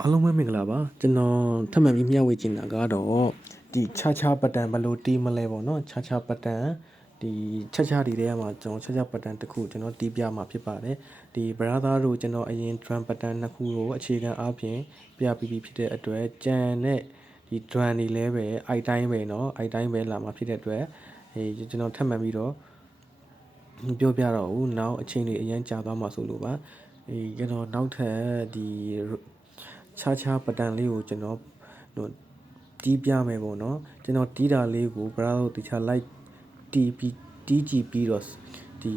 အားလုံးပဲမင်္ဂလာပါကျွန်တော်ထပ်မံပြီးမျှဝေချင်တာကတော့ဒီခြားခြားပတန်ဘယ်လိုတီးမလဲပေါ့နော်ခြားခြားပတန်ဒီခြားခြားဒီထဲမှာကျွန်တော်ခြားခြားပတန်တစ်ခုကျွန်တော်တီးပြမှာဖြစ်ပါတယ်ဒီ brother တို့ကျွန်တော်အရင် drum ပတန်နှစ်ခုကိုအခြေခံအားဖြင့်ပြပြီးပြီဖြစ်တဲ့အတွက်ကြံတဲ့ဒီ drum တွေလည်းပဲအိုက်တိုင်းပဲเนาะအိုက်တိုင်းပဲလာမှာဖြစ်တဲ့အတွက်ဟေးကျွန်တော်ထပ်မံပြီးတော့ မပြောပြတော့ဘူးနောက်အချိန်တွေအရင်ကြာသွားမှာဆိုလို့ပါအေးကျွန်တော်နောက်ထပ်ဒီ ခြားခြားပတန်လေးကိုကျွန်တော်ဟိုတီးပြမယ်ပေါ့နော်ကျွန်တော်တီးတာလေးကိုဘရာတို့တခြား like တီးပြီးတီးကြည့်ပြီးတော့ဒီ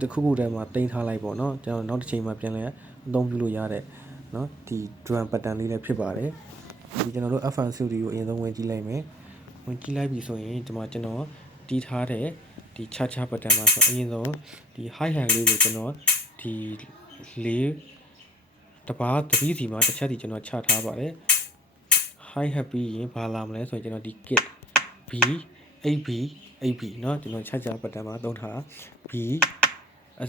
တစ်ခုခုတည်းမှာတင်ထားလိုက်ပေါ့နော်ကျွန်တော်နောက်တစ်ချိန်မှာပြန်လဲအသုံးပြုလို့ရတဲ့နော်ဒီ drum ပတန်လေးလည်းဖြစ်ပါတယ်ဒီကျွန်တော်တို့ FN studio အရင်ဆုံးဝင်ကြည့်လိုက်မယ်ဝင်ကြည့်လိုက်ပြီဆိုရင်ဒီမှာကျွန်တော်တီးထားတဲ့ဒီ cha cha button မှာဆိုအရင်ဆုံးဒီ high hand လေးကိုကျွန်တော်ဒီလေး တပားတပီးစီမှာတစ်ချက်စီကျွန်တော်ချထားပါတယ် high hand ပြီးရင်ဘာလာမလဲဆိုရင်ကျွန်တော်ဒီ kit B 8B 8B เนาะကျွန်တော် cha cha button မှာသုံးထား B အ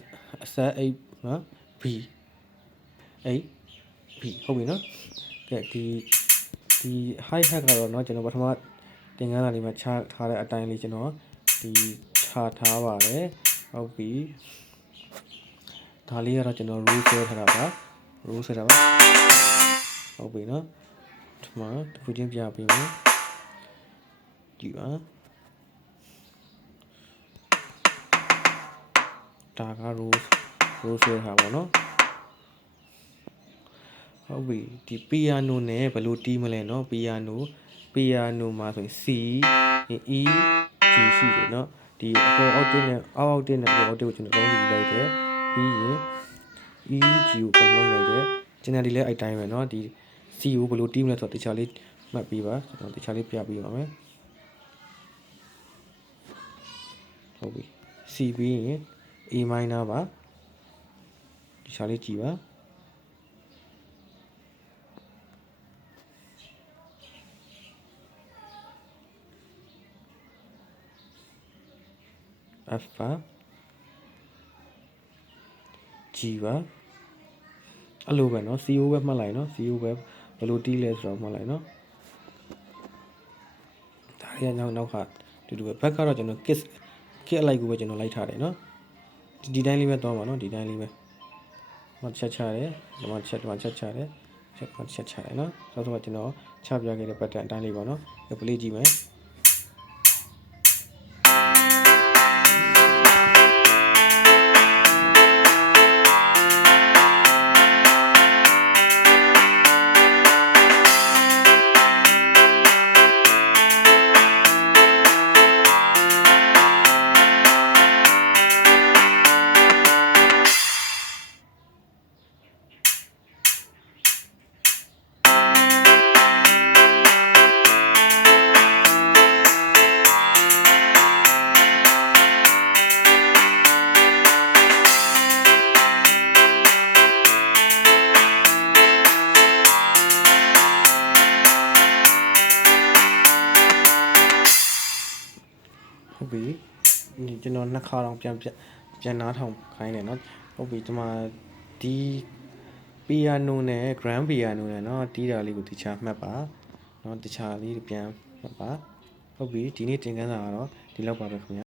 အဆက်8เนาะ B 8 B ဟုတ်ပြီเนาะကဲဒီဒီ high hat ကတော့เนาะကျွန်တော်ပထမသင်ခန်းစာလေးမှာချထားတဲ့အတိုင်းလေးကျွန်တော်ဒီချထားပါတယ်ဟုတ်ပြီဒါလေးကတော့ကျွန်တော် rule ဆွဲထားတာပါ rule ဆွဲတာပါဟုတ်ပြီเนาะဒီမှာတစ်ခုချင်းပြပေးမယ်ကြည့်ပါဒါက rule rule ဆွဲထားပါเนาะဟုတ်ပြီဒီပီယာနိုနဲ့ဘယ်လိုတီးမလဲเนาะပီယာနိုပီယာနိုမှာဆိုရင် C E G ရှိတယ်เนาะဒီအပေါ်အောက်တင်းနဲ့အောက်အောက်တင်းနဲ့အပေါ်အောက်တင်းကိုကျွန်တော်လုံးယူလိုက်တယ်ပြီးရင် E G ကိုပုံလုံးလိုက်တယ်ကျွန်တော်ဒီလဲအဲ့တိုင်းပဲเนาะဒီ C ကိုဘယ်လိုတီးမလဲဆိုတော့တခြားလေးမှတ်ပြီးပါကျွန်တော်တခြားလေးပြပြီးပါမယ်ဟုတ်ပြီ C ပြီးရင် A minor ပါတခြားလေးကြည့်ပါ F ပါ G ပါအဲ့လိုပဲเนาะ CO ပဲမှတ်လိုက်เนาะ CO ပဲဘယ်လိုတီးလဲဆိုတော့မှတ်လိုက်เนาะဒါရီကနောက်နောက်ကတူတူပဲဘက်ကတော့ကျွန်တော် kiss kiss အလိုက်ကိုပဲကျွန်တော်လိုက်ထားတယ်เนาะဒီဒီတိုင်းလေးပဲသွားပါเนาะဒီတိုင်းလေးပဲမချက်ချတယ်ဒီမှာချက်ဒီမှာချက်ချတယ်ချက်မှာချက်ချတယ်เนาะဆိုတော့ကျွန်တော်ချပြခဲ့တဲ့ pattern အတိုင်းလေးပါเนาะဒီပလေးကြည့်မယ် ပြီဒီကျွန်တော်နှစ်ခါတော့ပြန်ပြန်ပြန်နားထောင်ခိုင်းတယ်เนาะဟုတ်ပြီဒီမှာဒီပီယာနိုနဲ့ grand piano နဲ့เนาะတီးတာလေးကိုတခြားမှတ်ပါเนาะတခြားလေးပြန်မှတ်ပါဟုတ်ပြီဒီနေ့တင်ခန်းစာကတော့ဒီလောက်ပါပဲခင်ဗျာ